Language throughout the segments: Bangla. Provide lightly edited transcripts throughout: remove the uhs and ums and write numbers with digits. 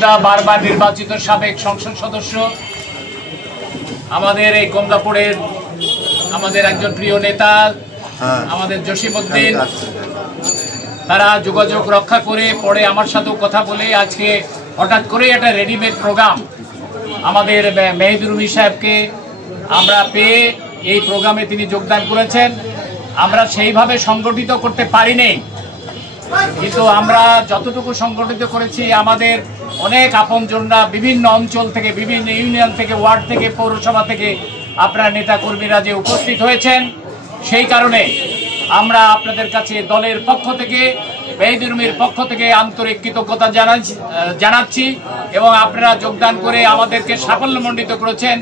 যোদ্ধা, বারবার নির্বাচিত সাবেক সংসদ সদস্য, আমাদের এই কমলাপুরের আমাদের একজন প্রিয় নেতা আমাদের জসিমউদ্দিন, তারা যোগাযোগ রক্ষা করে পরে আমার সাথেও কথা বলে আজকে হঠাৎ করে একটা রেডিমেড প্রোগ্রাম আমাদের মেহেদী রুমী সাহেবকে আমরা পেয়ে এই প্রোগ্রামে তিনি যোগদান করেছেন। আমরা সেইভাবে সংগঠিত করতে পারিনি, কিন্তু আমরা যতটুকু সংগঠিত করেছি আমাদের অনেক আপনজনরা বিভিন্ন অঞ্চল থেকে, বিভিন্ন ইউনিয়ন থেকে, ওয়ার্ড থেকে, পৌরসভা থেকে আপনার নেতা কর্মীরা যে উপস্থিত হয়েছেন, সেই কারণে আমরা আপনাদের কাছে দলের পক্ষ থেকে, মেহেদী রুমীর পক্ষ থেকে আন্তরিক কৃতজ্ঞতা জানাচ্ছি এবং আপনারা যোগদান করে আমাদেরকে সাফল্যমণ্ডিত করেছেন।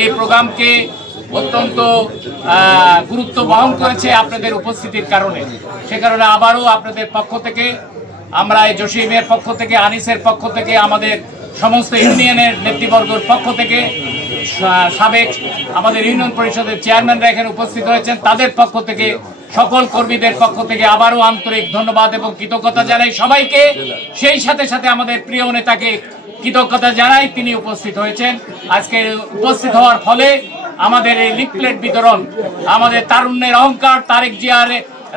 এই প্রোগ্রামকে অত্যন্ত গুরুত্ব বহন করেছে আপনাদের উপস্থিতির কারণে। সে কারণে আবারও আপনাদের পক্ষ থেকে আমরা এই জসিমের পক্ষ থেকে, আনিসের পক্ষ থেকে, আমাদের সমস্ত ইউনিয়নের নেতৃবর্গের পক্ষ থেকে, সাবেক আমাদের ইউনিয়ন পরিষদের চেয়ারম্যানরা এখানে উপস্থিত হয়েছেন, তাদের পক্ষ থেকে, সকল কর্মীদের পক্ষ থেকে আবারও আন্তরিক ধন্যবাদ এবং কৃতজ্ঞতা জানাই সবাইকে। সেই সাথে সাথে আমাদের প্রিয় নেতাকে কৃতজ্ঞতা জানাই, তিনি উপস্থিত হয়েছেন। আজকে উপস্থিত হওয়ার ফলে আমাদের এই লিফলেট বিতরণ, আমাদের তারুণ্যের অহংকার তারেক জিয়ার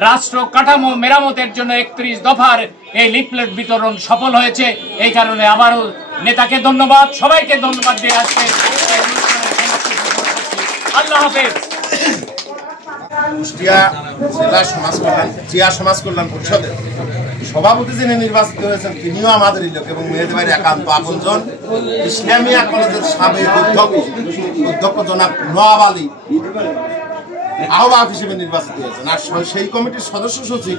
রাষ্ট্র কাঠামো মেরামতের জন্য 31 দফার এই লিফলেট বিতরণ সফল হয়েছে। এই কারণে আবারও নেতাকে ধন্যবাদ, সবাইকে ধন্যবাদ দিয়ে আসছে। আল্লাহ হাফেজ। কুষ্টিয়া জেলা সমাজ কল্যাণ পরিষদের সভাপতি যিনি নির্বাচিত হয়েছেন তিনিও আমাদের লোক এবং মেহেদী ভাইয়ের একান্ত আপনজন। ইসলামিয়া কলেজের সাবেক অধ্যক্ষ জনাব নওয়াব আলী আহ্বায়ক হিসেবে নির্বাচিত হয়েছেন। আর সেই কমিটির সদস্য সচিব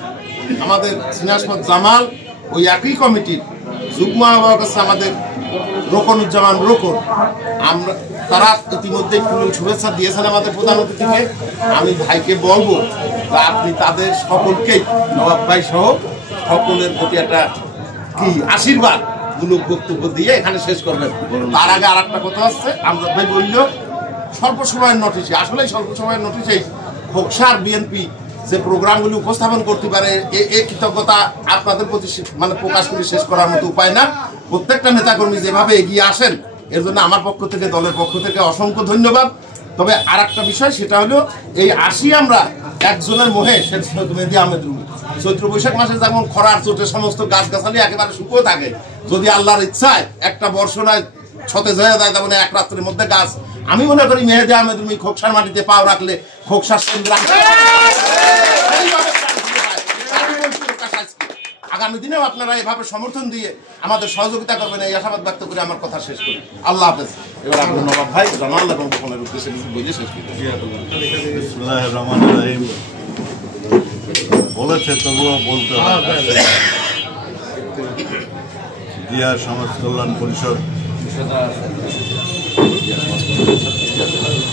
আমাদের সিনাসমত জামাল, ওই একই কমিটির যুগ্ম আহ্বায়ক আছে আমাদের রোকনুজ্জামান রোকন। আমরা তারা ইতিমধ্যে শুভেচ্ছা দিয়েছেন আমাদের প্রধান অতিথিকে। আমি ভাইকে বলবো আপনি তাদের সকলকেই, নবাব ভাই সহ সকলের প্রতি একটা আশীর্বাদ মূলক বক্তব্য দিয়ে এখানে শেষ করবেন। তার আগে আর একটা কথা হচ্ছে, আমরা ভাই বলল স্বল্প সময়ের নোটিশে, আসলে স্বল্প সময়ের নোটিশেই খোকসার বিএনপি যে প্রোগ্রামগুলি উপস্থাপন করতে পারে, এই কৃতজ্ঞতা আপনাদের প্রতি মানে প্রকাশ করে শেষ করার মতো উপায় না। প্রত্যেকটা নেতাকর্মী যেভাবে এগিয়ে আসেন, এর জন্য আমার পক্ষ থেকে, দলের পক্ষ থেকে অসংখ্য ধন্যবাদ। তবে আর একটা বিষয়, সেটা হলো এই আসি আমরা একজনের মোহে, মেহেদী আহমেদ রুমী। চৈত্র বৈশাখ মাসে যেমন খরার চোটে সমস্ত গাছগাছালি একেবারে শুকিয়ে থাকে, যদি আল্লাহর ইচ্ছায় একটা বর্ষণায় সতেজ হয়ে যায়, তেমন এক রাত্রের মধ্যে গাছ। আমি মনে করি মেহেদী আহমেদ রুমী খোকসার মাটিতে পাও রাখলে খোকসার আগামী দিনেও আপনারা এভাবে সমর্থন দিয়ে আমাদের সহযোগিতা করবেন, এই আশাবাদ ব্যক্ত করে আমার কথা শেষ করি। আল্লাহ হাফেজ। এবার আপনার নবাব ভাই জানাল এবং গোপনের উদ্দেশ্যে বুঝে শেষ করি। বিসমিল্লাহির রহমানির রহিম বলেছে, তবুও বলতে হয়। জিয়া সমাজ কল্যাণ পরিষদ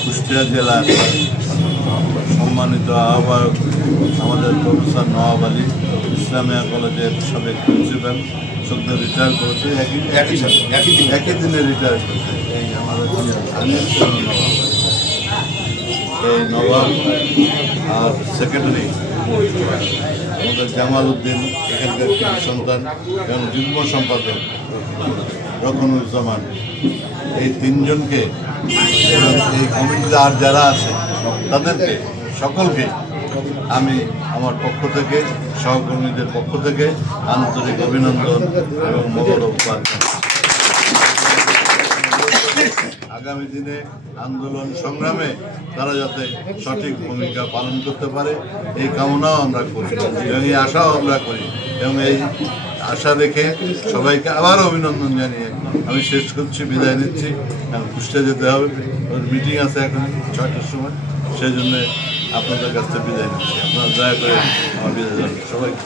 কুষ্টিয়া জেলার সম্মানিত আহ্বায়ক আমাদের প্রফেসর নওয়াব আলী, ইসলামিয়া কলেজের সাবেক প্রিন্সিপাল, সদ্য রিটায়ার করেছে, একই দিনে রিটায়ার করেছে। এই আমাদের এই নওয়াব আর সেক্রেটারি আমাদের জামাল উদ্দিন, এখানকার সন্তান, এবং যুগ্ম সম্পাদক রকনুজ্জামান, এই তিনজনকে এবং এই কমিটিতে আর যারা আছে তাদেরকে সকলকে আমি আমার পক্ষ থেকে, সহকর্মীদের পক্ষ থেকে আন্তরিক অভিনন্দন এবং মোবারকবাদ। আগামী দিনে আন্দোলন সংগ্রামে তারা যাতে সঠিক ভূমিকা পালন করতে পারে, এই কামনাও আমরা করি এবং এই আশাও আমরা করি। এবং এই আশা রেখে সবাইকে আবার অভিনন্দন জানিয়ে আমি শেষ করছি, বিদায় নিচ্ছি। কুষ্টিয়া যেতে হবে, ওর মিটিং আছে এখন 6টার সময়, সেই জন্যে আপনাদের কাছ থেকে বিদায় নিচ্ছি। আপনারা দয়া করে আমার বিদায় জানান সবাইকে।